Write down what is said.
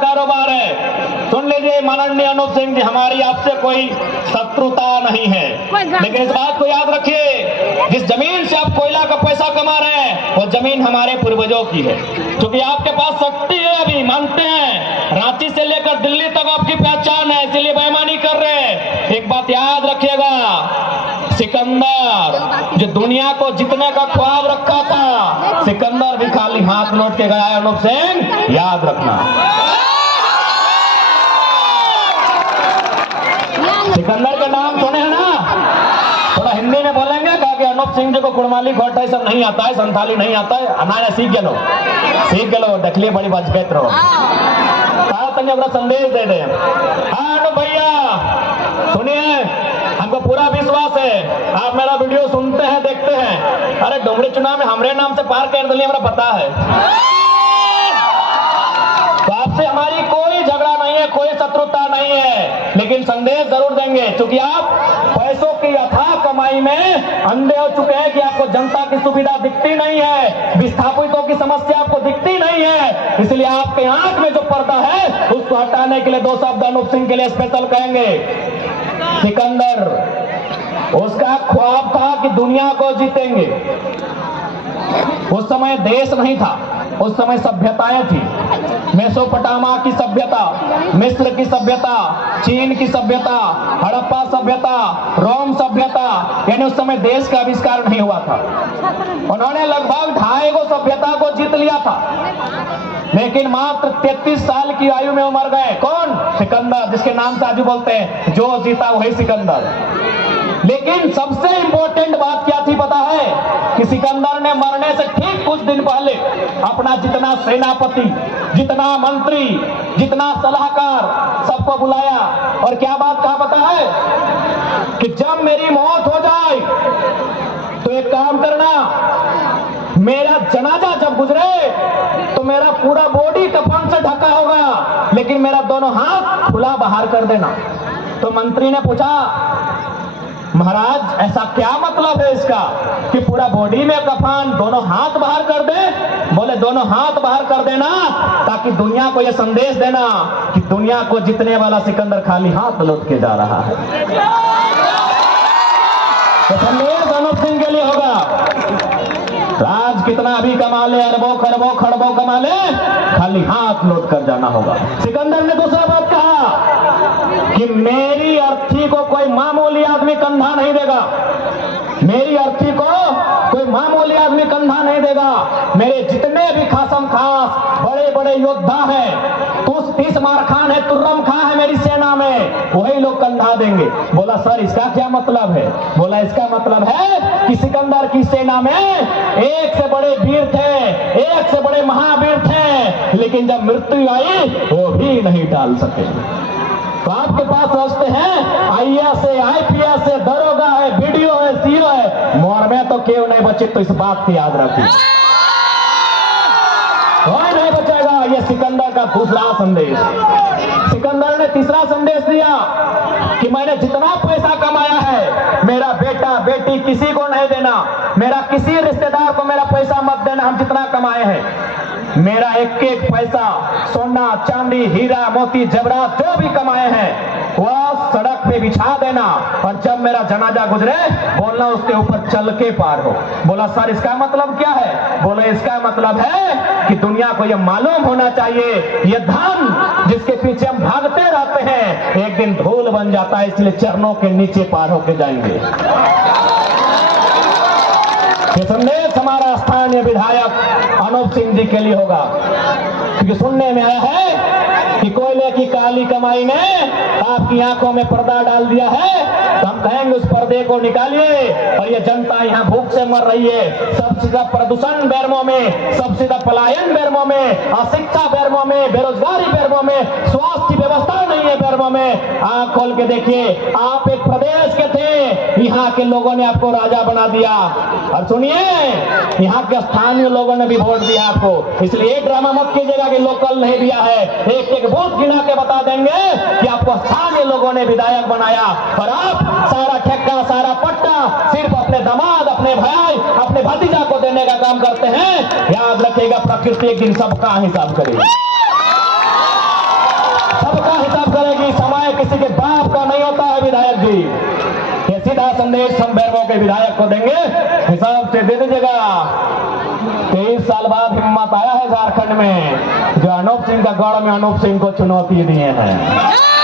कारोबार है। सुन लीजिए माननीय अनूप सिंह जी, हमारी आपसे कोई शत्रुता नहीं है, लेकिन इस बात को याद रखिए, जिस जमीन से आप कोयला का पैसा कमा रहे हैं वो जमीन हमारे पूर्वजों की है। क्योंकि आपके पास शक्ति है, अभी मानते हैं, रांची से लेकर दिल्ली तक आपकी पहचान है, इसलिए बेईमानी कर रहे हैं। एक बात याद रखिएगा, सिकंदर जो दुनिया को जीतने का ख्वाब रखा था, सिकंदर भी खाली हाथ लौट के गया है। अनूप सिंह याद रखना। सिकंदर का नाम सुने हैं ना? थोड़ा हिंदी में बोलेंगे, कहा कि अनूप सिंह जी को कुड़माली घोटा सब नहीं आता है, संथाली नहीं आता है, हमारे सीख गए लो, सीख गए लो, देख लिए बड़ी बचगत रहो। अपना संदेश दे दें। हाँ अनूप भैया सुनिए, हमको पूरा विश्वास है आप मेरा वीडियो सुनते हैं, देखते हैं। अरे डुमरी चुनाव में हमरे नाम से पार कर दिल्ली, हमें पता है। तो आपसे हमारी कोई झगड़ा नहीं है, कोई शत्रुता नहीं है, लेकिन संदेश जरूर देंगे। क्योंकि आप पैसों की अथाह कमाई में अंधे हो चुके हैं कि आपको जनता की सुविधा दिखती नहीं है, विस्थापितों की समस्या आपको दिखती नहीं है, इसलिए आपके आंख में जो पर्दा है उसको हटाने के लिए दो शब्द अनूप सिंह के लिए स्पेशल कहेंगे। सिकंदर, उसका ख्वाब था कि दुनिया को जीतेंगे। उस समय देश नहीं था, उस समय सभ्यताएं थी। मेसोपोटामा की सभ्यता, मिस्र की सभ्यता, चीन की सभ्यता, हड़प्पा सभ्यता, रोम सभ्यता, यानी उस समय देश का आविष्कार नहीं हुआ था। उन्होंने लगभग 2.5 सभ्यता को जीत लिया था, लेकिन मात्र 33 साल की आयु में वो मर गए। कौन? सिकंदर, जिसके नाम से आज बोलते हैं जो जीता वही सिकंदर। लेकिन सबसे इंपॉर्टेंट बात क्या थी पता है? कि सिकंदर ने मरने से ठीक कुछ दिन पहले अपना जितना सेनापति, जितना मंत्री, जितना सलाहकार सबको बुलाया और क्या बात कहा पता है? कि जब मेरी मौत हो जाए तो एक काम करना, मेरा जनाजा जब गुजरे तो मेरा पूरा बॉडी कफन से ढका होगा, लेकिन मेरा दोनों हाथ खुला बाहर कर देना। तो मंत्री ने पूछा, महाराज ऐसा क्या मतलब है इसका कि पूरा बॉडी में कफन, दोनों हाथ बाहर कर दे? बोले दोनों हाथ बाहर कर देना ताकि दुनिया को यह संदेश देना कि दुनिया को जीतने वाला सिकंदर खाली हाथ लौट के जा रहा है। तो संदेश अनूप सिंह के लिए होगा। राज कितना भी कमा ले, अरबों खरबों खरबों कमा ले, खाली हाथ लौट कर जाना होगा। सिकंदर ने दूसरा बात कहा कि मेरी अर्थी को कोई मामूली आदमी कंधा नहीं देगा, मेरी अर्थी को कोई मामूली आदमी कंधा नहीं देगा। मेरे जितने भी खासम खास बड़े बड़े योद्धा हैं, तीस मार खान है, तुर्रम खान है मेरी सेना में, वही लोग कंधा देंगे। बोला सर इसका क्या मतलब है? बोला इसका मतलब है कि सिकंदर की सेना में एक से बड़े वीर थे, एक से बड़े महावीर थे, लेकिन जब मृत्यु आई वो भी नहीं टाल सके। तो आपके पास रास्ते हैं, आईएएस है, आईपीएस है, दरोगा है, बीडीओ है, सीओ है, मोर में तो क्यों नहीं बचे? तो इस बात की याद रखिए, कोई नहीं बचेगा। यह सिकंदर का दूसरा संदेश। सिकंदर ने तीसरा संदेश दिया कि मैंने जितना पैसा कमाया है मेरा बेटा बेटी किसी को नहीं देना, मेरा किसी रिश्तेदार को मेरा पैसा मत देना, हम जितना कमाए हैं मेरा एक एक पैसा सोना चांदी हीरा मोती जबरात जो भी कमाए हैं वह सड़क पे बिछा देना, और जब मेरा जनाजा गुजरे बोलना उसके ऊपर चल के पार हो। बोला सर इसका मतलब क्या है? बोले इसका मतलब है कि दुनिया को यह मालूम होना चाहिए यह धन जिसके पीछे हम भागते रहते हैं एक दिन धूल बन जाता है, इसलिए चरणों के नीचे पार होके जाएंगे। ये संदेश हमारा स्थानीय विधायक अनूप सिंह जी के लिए होगा, क्योंकि सुनने में आया है कि कोयले की काली कमाई ने आपकी आंखों में पर्दा डाल दिया है, तो हम कहेंगे उस पर्दे को निकालिए। और ये जनता यहाँ भूख से मर रही है, सबसे ज्यादा प्रदूषण बेरमो में, सबसे ज्यादा पलायन बेरमो में, अशिक्षा बेरमो में, बेरोजगारी बेरमो में, स्वास्थ्य की व्यवस्था नहीं है बेरमो में। आंख खोल के देखिए, आप एक प्रदेश के थे, यहाँ के लोगों ने आपको राजा बना दिया, और सुनिए यहाँ के स्थानीय लोगों ने भी वोट दिया आपको, इसलिए एक ड्रामा मत कीजिएगा कि लोकल नहीं दिया है। एक एक वोट गिना के बता देंगे कि आपको स्थानीय लोगों ने विधायक बनाया, और आप सारा ठेका सारा पट्टा सिर्फ अपने दामाद, अपने भाई, अपने भतीजा को देने का काम करते हैं। याद रखिएगा प्रकृति एक दिन सबका हिसाब करेगी। विधायक को देंगे, हिसाब से दे दीजिएगा। 23 साल बाद हिम्मत आया है झारखंड में, जो अनूप सिंह का गढ़ में अनूप सिंह को चुनौती दिए हैं।